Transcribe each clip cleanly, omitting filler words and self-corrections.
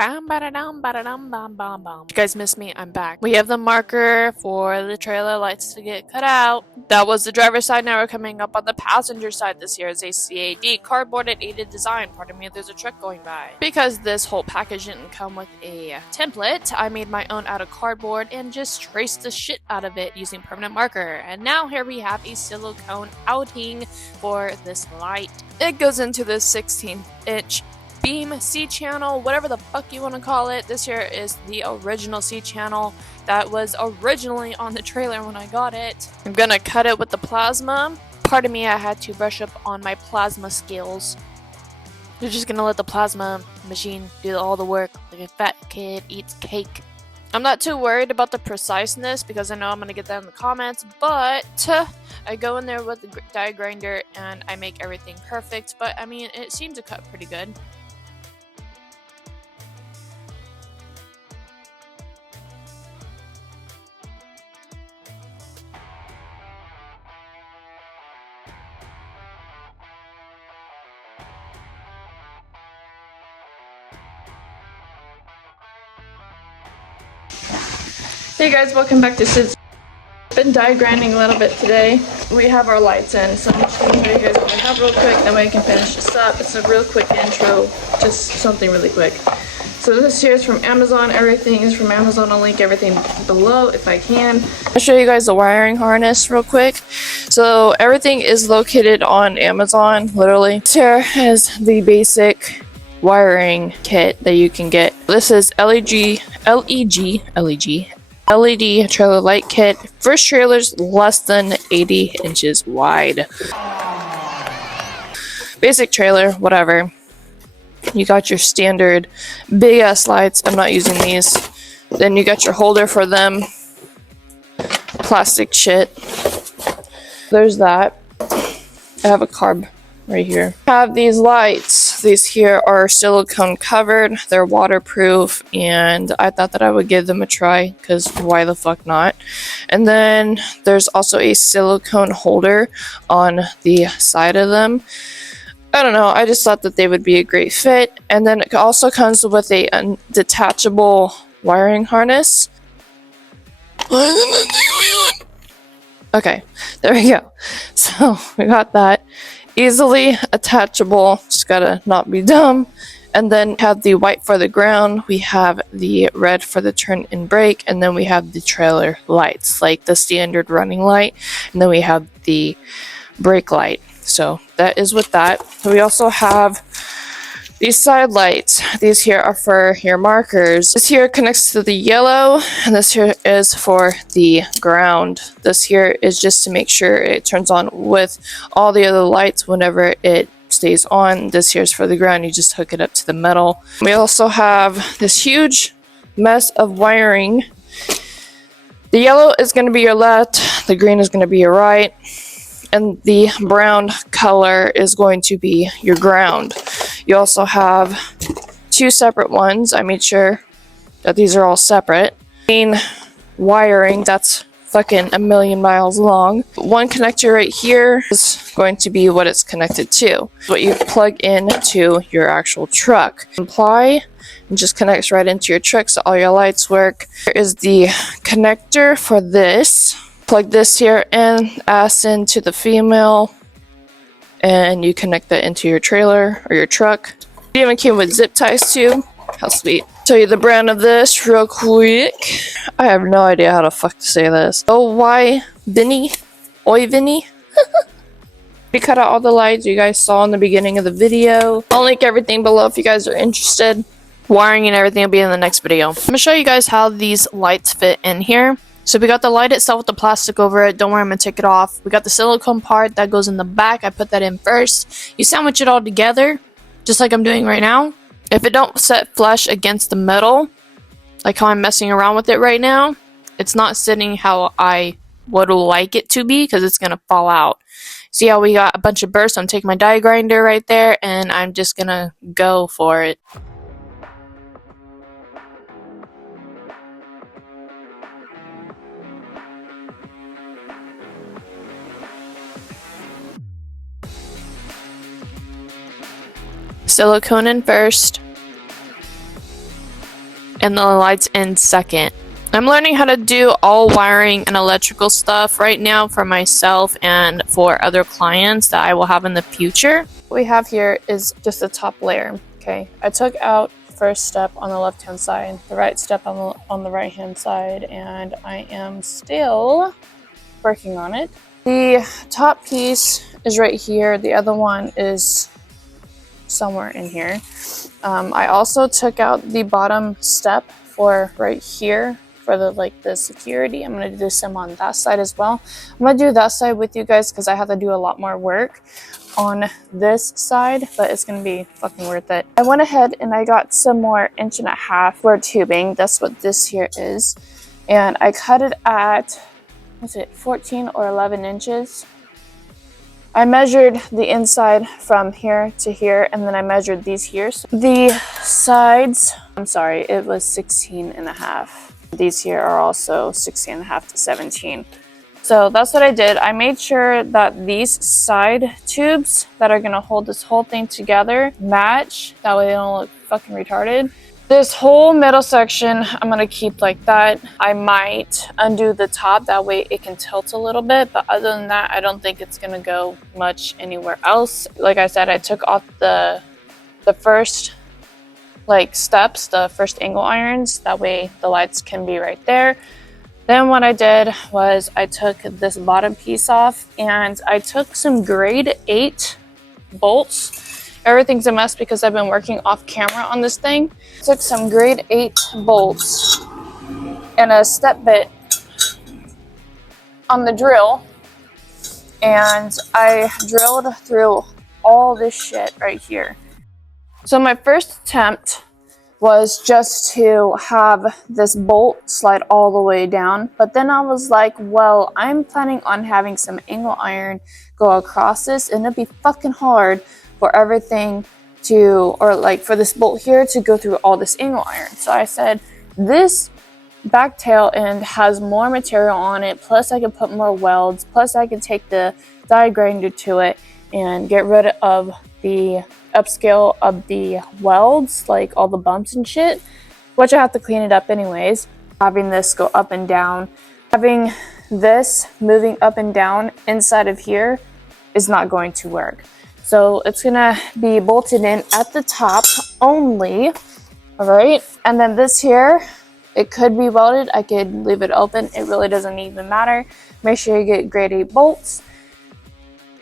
Bam, ba-da-dum, ba-da-dum, bam, bam, bam. You guys miss me? I'm back. We have the marker for the trailer lights to get cut out. That was the driver's side. Now we're coming up on the passenger side. This here is a CAD, cardboard aided design. Pardon me if there's a truck going by. Because this whole package didn't come with a template, I made my own out of cardboard and just traced the shit out of it using permanent marker. And now here we have a silicone outing for this light. It goes into this 16-inch beam C-channel, whatever the fuck you want to call it. This here is the original C-channel that was originally on the trailer when I got it. I'm gonna cut it with the plasma. Pardon me, I had to brush up on my plasma skills. You're just gonna let the plasma machine do all the work like a fat kid eats cake. I'm not too worried about the preciseness because I know I'm gonna get that in the comments, but I go in there with the die grinder and I make everything perfect. But I mean, it seemed to cut pretty good. Hey guys, welcome back to Sid's. Been die grinding a little bit today. We have our lights in, so I'm just going to show you guys what we have real quick, then we can finish this up. It's a real quick intro, just something really quick. So this here is from Amazon. Everything is from Amazon. I'll link everything below if I can. I'll show you guys the wiring harness real quick. So everything is located on Amazon, literally. This here is the basic wiring kit that you can get. This is LED trailer light kit. First trailer's less than 80 inches wide. Basic trailer, whatever. You got your standard big ass lights. I'm not using these. Then you got your holder for them. Plastic shit. There's that. I have a carb right here. I have these lights. These here are silicone covered. They're waterproof, and I thought that I would give them a try because why the fuck not? And then there's also a silicone holder on the side of them. I don't know, I just thought that they would be a great fit. And then it also comes with a detachable wiring harness. Okay, there we go. So we got that. Easily attachable, just gotta not be dumb. And then have the white for the ground, we have the red for the turn and brake, and then we have the trailer lights, like the standard running light, and then we have the brake light. So that is with that. We also have these side lights. These here are for your markers. This here connects to the yellow, and this here is for the ground. This here is just to make sure it turns on with all the other lights whenever it stays on. This here is for the ground. You just hook it up to the metal. We also have this huge mess of wiring. The yellow is going to be your left. The green is going to be your right. And the brown color is going to be your ground. You also have two separate ones. I made sure that these are all separate. Main wiring, that's fucking a million miles long. One connector right here is going to be what it's connected to. What you plug into your actual truck. Apply and just connects right into your truck so all your lights work. Here is the connector for this. Plug this here in, ass into the female, and you connect that into your trailer or your truck. It even came with zip ties too. How sweet. Tell you the brand of this real quick. I have no idea how the fuck to say this. Oi Vinny. We cut out all the lights you guys saw in the beginning of the video. I'll link everything below if you guys are interested. Wiring and everything will be in the next video. I'm gonna show you guys how these lights fit in here. So we got the light itself with the plastic over it. Don't worry, I'm going to take it off. We got the silicone part that goes in the back. I put that in first. You sandwich it all together, just like I'm doing right now. If it don't set flush against the metal, like how I'm messing around with it right now, it's not sitting how I would like it to be because it's going to fall out. See how we got a bunch of bursts? I'm taking my die grinder right there, and I'm just going to go for it. Silicone in first. and the lights in second. I'm learning how to do all wiring and electrical stuff right now for myself and for other clients that I will have in the future. What we have here is just the top layer. Okay, I took out the first step on the left hand side, the right step on the right hand side, and I am still working on it. The top piece is right here, the other one is somewhere in here. I also took out the bottom step for right here for the security. I'm gonna do some on that side as well. I'm gonna do that side with you guys because I have to do a lot more work on this side, but it's gonna be fucking worth it. I went ahead and I got some more 1.5" square tubing. That's what this here is, and I cut it at, what's it, 14 or 11 inches. I measured the inside from here to here, and then I measured these here. So the sides, I'm sorry, it was 16.5. These here are also 16.5 to 17. So that's what I did. I made sure that these side tubes that are gonna hold this whole thing together match. That way they don't look fucking retarded. This whole middle section, I'm gonna keep like that. I might undo the top, that way it can tilt a little bit, but other than that, I don't think it's gonna go much anywhere else. Like I said, I took off the first steps, the first angle irons, that way the lights can be right there. Then what I did was I took this bottom piece off and I took some grade 8 bolts. Everything's a mess because I've been working off camera on this thing. Took some grade 8 bolts and a step bit on the drill, and I drilled through all this shit right here. So my first attempt was just to have this bolt slide all the way down, but then I was like, well, I'm planning on having some angle iron go across this, and it'd be fucking hard for everything to, or like for this bolt here to go through all this angle iron. So I said, this back tail end has more material on it, plus I can put more welds, plus I can take the die grinder to it and get rid of the upscale of the welds, like all the bumps and shit, which I have to clean it up anyways. Having this go up and down, having this moving up and down inside of here is not going to work. So it's gonna be bolted in at the top only, all right? And then this here, it could be welded. I could leave it open. It really doesn't even matter. Make sure you get grade 8 bolts.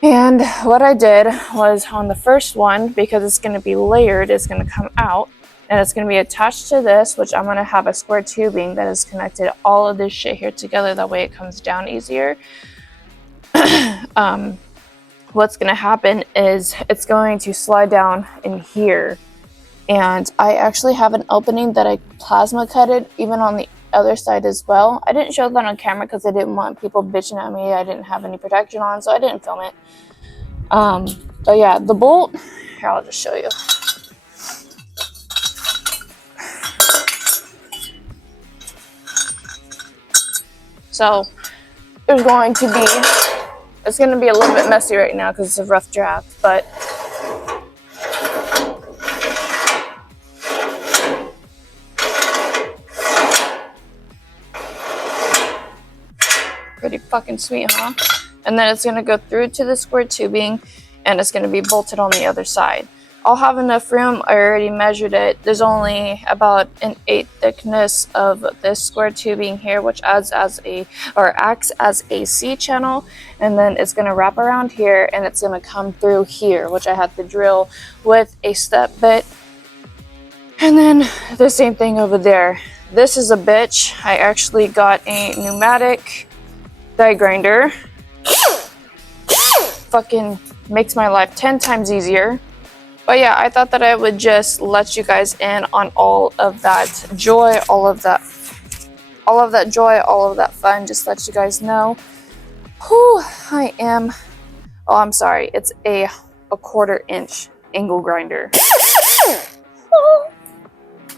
And what I did was on the first one, because it's gonna be layered, it's gonna come out and it's gonna be attached to this, which I'm gonna have a square tubing that is connected all of this shit here together. That way it comes down easier. What's gonna happen is it's going to slide down in here. And I actually have an opening that I plasma cutted even on the other side as well. I didn't show that on camera because I didn't want people bitching at me. I didn't have any protection on, so I didn't film it. But yeah, the bolt, here, I'll just show you. So there's going to be, it's going to be a little bit messy right now because it's a rough draft, but pretty fucking sweet, huh? And then it's going to go through to the square tubing and it's going to be bolted on the other side. I'll have enough room. I already measured it. There's only about an 1/8 thickness of this square tubing here, which acts as a C channel, and then it's going to wrap around here and it's going to come through here, which I had to drill with a step bit. And then the same thing over there. This is a bitch. I actually got a pneumatic die grinder. Fucking makes my life 10 times easier. But yeah, I thought that I would just let you guys in on all of that joy, all of that joy, all of that fun. Just let you guys know who I am. Oh, I'm sorry. It's a 1/4 inch angle grinder.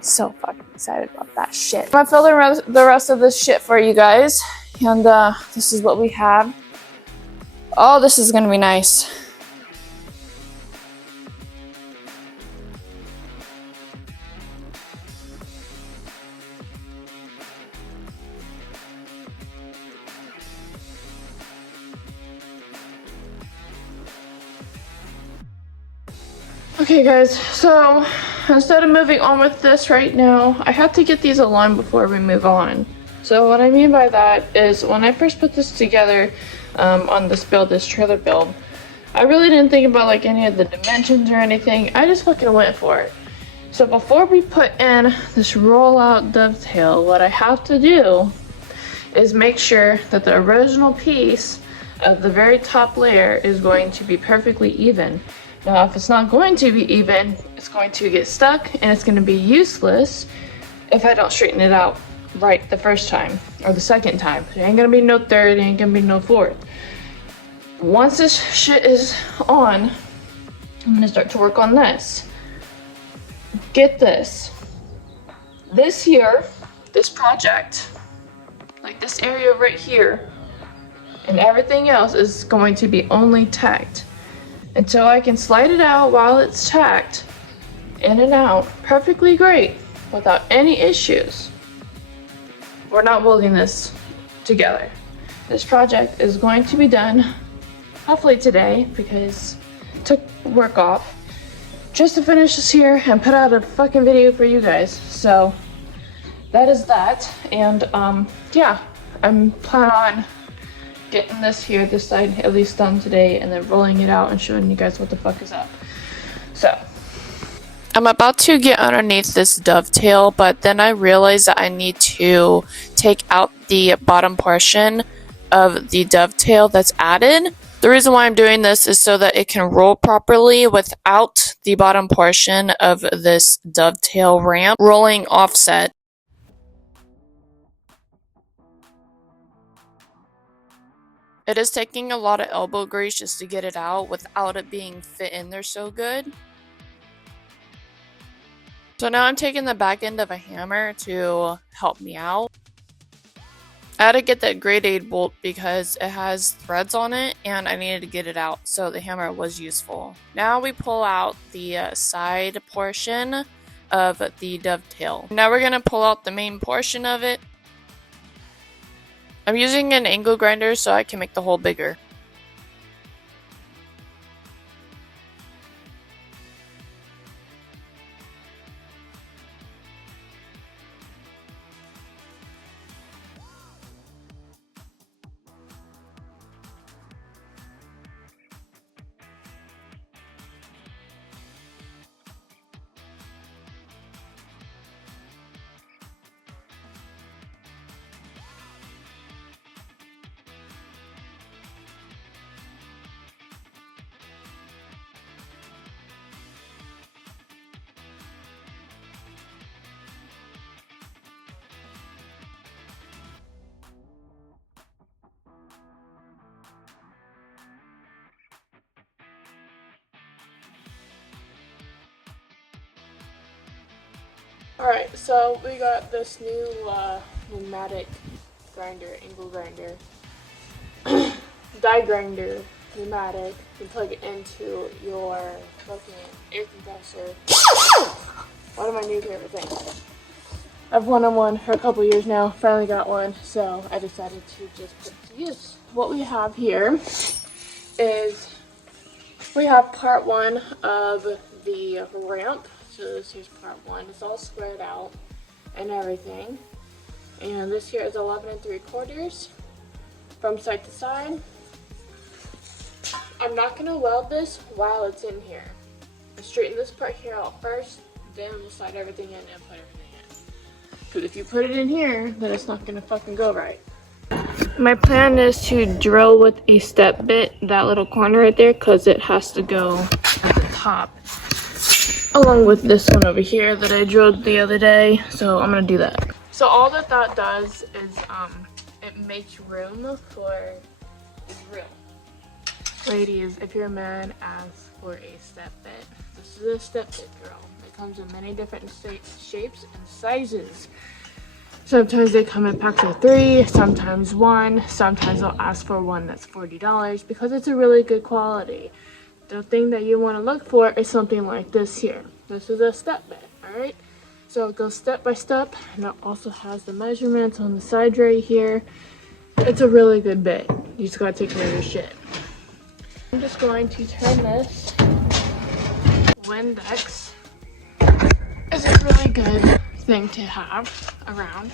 So fucking excited about that shit. I'm gonna fill the rest of this shit for you guys. And this is what we have. Oh, this is gonna be nice. Okay guys, so instead of moving on with this right now, I have to get these aligned before we move on. So what I mean by that is when I first put this together on this build, this trailer build, I really didn't think about like any of the dimensions or anything. I just fucking went for it. So before we put in this rollout dovetail, what I have to do is make sure that the original piece of the very top layer is going to be perfectly even. Now, if it's not going to be even, it's going to get stuck and it's going to be useless if I don't straighten it out right the first time or the second time. There ain't going to be no third, ain't going to be no fourth. Once this shit is on, I'm going to start to work on this. Get this. This here, this project, like this area right here, and everything else is going to be only tacked. Until I can slide it out while it's tacked, in and out, perfectly great, without any issues. We're not welding this together. This project is going to be done, hopefully today, because it took work off, just to finish this here and put out a fucking video for you guys. So, that is that, and yeah, I'm planning on getting this side at least done today and then rolling it out and showing you guys what the fuck is up. So I'm about to get underneath this dovetail, but then I realized that I need to take out the bottom portion of the dovetail that's added. The reason why I'm doing this is so that it can roll properly without the bottom portion of this dovetail ramp rolling offset. It is taking a lot of elbow grease just to get it out without it being fit in there so good. So now I'm taking the back end of a hammer to help me out. I had to get that grade 8 bolt because it has threads on it and I needed to get it out, so the hammer was useful. Now we pull out the side portion of the dovetail. Now we're going to pull out the main portion of it. I'm using an angle grinder so I can make the hole bigger. Alright, so we got this new pneumatic grinder, angle grinder, die grinder, pneumatic. You can plug it into your fucking air compressor. One of my new favorite things. I've wanted one for a couple years now, finally got one, so I decided to just put it to use. What we have here is, we have part one of the ramp. So this is part one. It's all squared out and everything. And this here is 11 3/4 from side to side. I'm not gonna weld this while it's in here. I straighten this part here out first, then we'll slide everything in and put everything in. Because if you put it in here, then it's not gonna fucking go right. My plan is to drill with a step bit that little corner right there, because it has to go at the top. Along with this one over here that I drilled the other day, so I'm gonna do that. So all that does is it makes room for the drill. Ladies, if you're a man, ask for a step bit. This is a step bit drill. It comes in many different shapes and sizes. Sometimes they come in packs of 3, sometimes 1, sometimes they'll ask for one that's $40 because it's a really good quality. The thing that you want to look for is something like this here. This is a step bit, alright? So it goes step by step, and it also has the measurements on the side right here. It's a really good bit. You just gotta take care of your shit. I'm just going to turn this Windex is a really good thing to have around.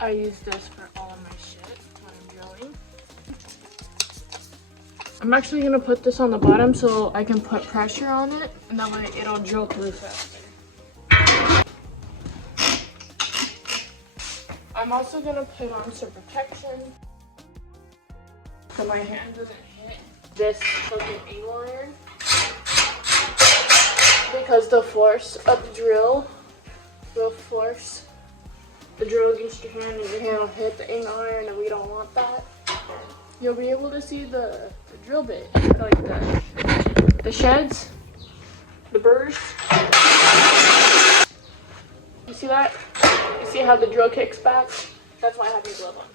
I use this for all of my shit when I'm drilling. I'm actually gonna put this on the bottom so I can put pressure on it, and that way it'll drill through faster. I'm also gonna put on some protection so my hand doesn't hit this fucking angle iron, because the force of the drill will force the drill against your hand and your hand will hit the angle iron, and we don't want that. You'll be able to see the drill bit, like the sheds, the burrs. You see that? You see how the drill kicks back? That's why I have your glove on.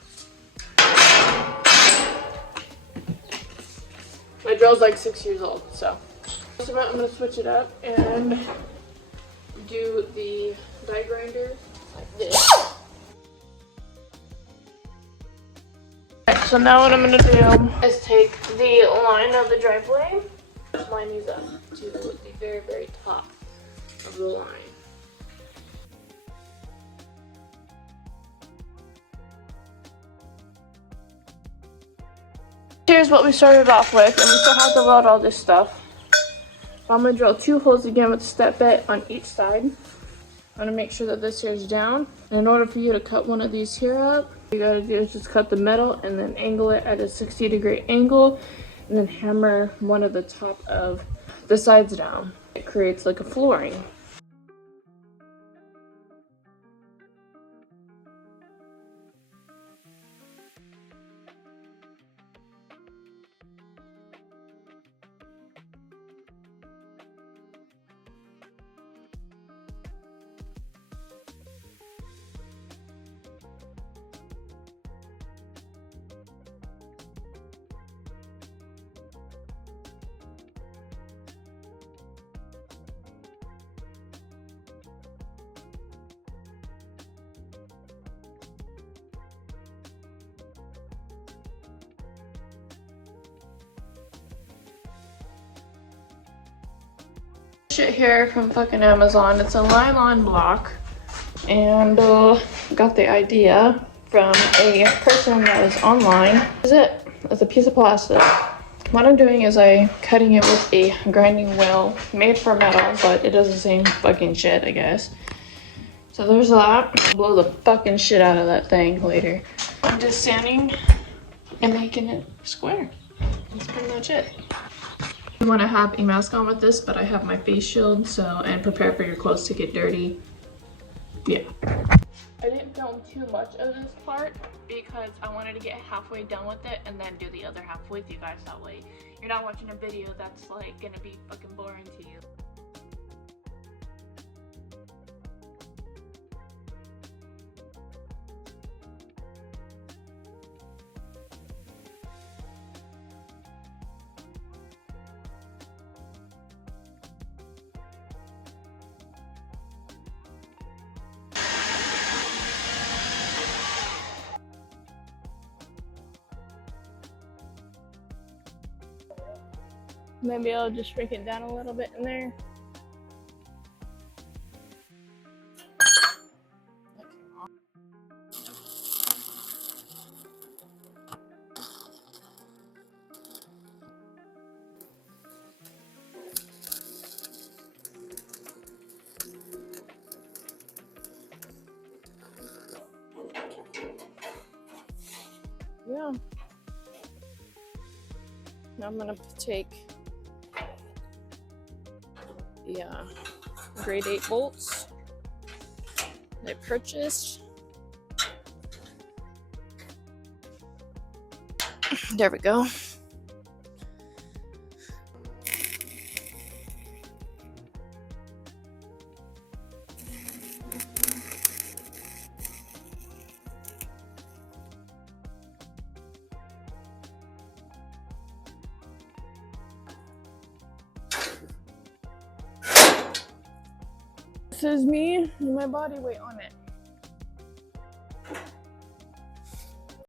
My drill's like 6 years old, so. I'm gonna switch it up and do the die grinder like this. Okay, so now what I'm gonna do is take the line of the driveway, just line these up to the very, very top of the line. Here's what we started off with, and we still have to weld all this stuff. I'm gonna drill 2 holes again with the step bit on each side. I'm gonna make sure that this here is down. And in order for you to cut one of these here up, what you gotta do is just cut the metal and then angle it at a 60-degree angle, and then hammer one of the top of the sides down. It creates like a flooring. Shit here from fucking Amazon. It's a nylon block, and got the idea from a person that was online. This is it. It's a piece of plastic. What I'm doing is I'm cutting it with a grinding wheel made for metal, but it does the same fucking shit, I guess. So there's that. Blow the fucking shit out of that thing later. I'm just sanding and making it square. That's pretty much it. You want to have a mask on with this, but I have my face shield, so, and prepare for your clothes to get dirty. Yeah. I didn't film too much of this part because I wanted to get halfway done with it and then do the other half with you guys. That way you're not watching a video that's like gonna be fucking boring to you. Maybe I'll just shrink it down a little bit in there. Yeah. Now I'm gonna take the grade 8 bolts that I purchased. There we go. This is me and my body weight on it.